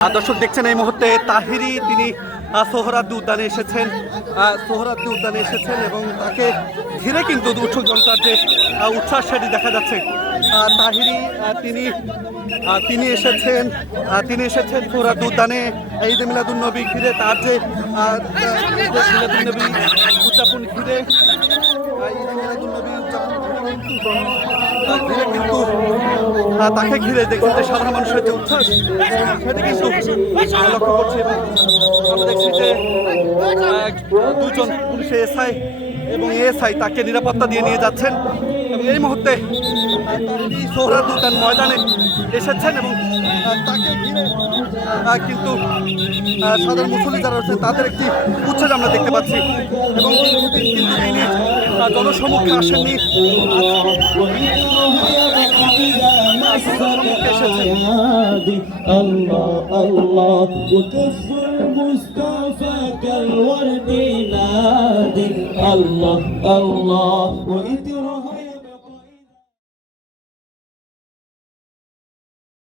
দর্শক দেখছেন এই মুহূর্তে তাহিরি তিনি সোহরাওয়ার্দী উদ্যানে এসেছেন এবং তাকে ঘিরে কিন্তু উৎসুক জনতার যে উচ্ছ্বাস সেটি দেখা যাচ্ছে। তাহিরি তিনি এসেছেন সোহরাওয়ার্দী উদ্যানে ঈদে মিলাদুন্নবী ঘিরে তার যে মিলাদুন্নবী উদযাপন ঘিরে কিন্তু তাকে ঘিরে দেখছেন যে সাধারণ মানুষের যে উচ্ছ্বাস সেটি কিন্তু লক্ষ্য করছে। এবং আমরা দেখছি যে দুজন পুলিশ এসআই এবং এএসআই তাকে নিরাপত্তা দিয়ে নিয়ে যাচ্ছেন এবং এই মুহূর্তে সোহরাওয়ার্দী উদ্যান ময়দানে এসেছেন এবং তাকে ঘিরে কিন্তু সাধারণ মুসল্লি যারা রয়েছেন তাদের একটি উচ্ছ্বাস আমরা দেখতে পাচ্ছি এবং কিন্তু তিনি জনসমক্ষে আসেননি, الله الله وإدراك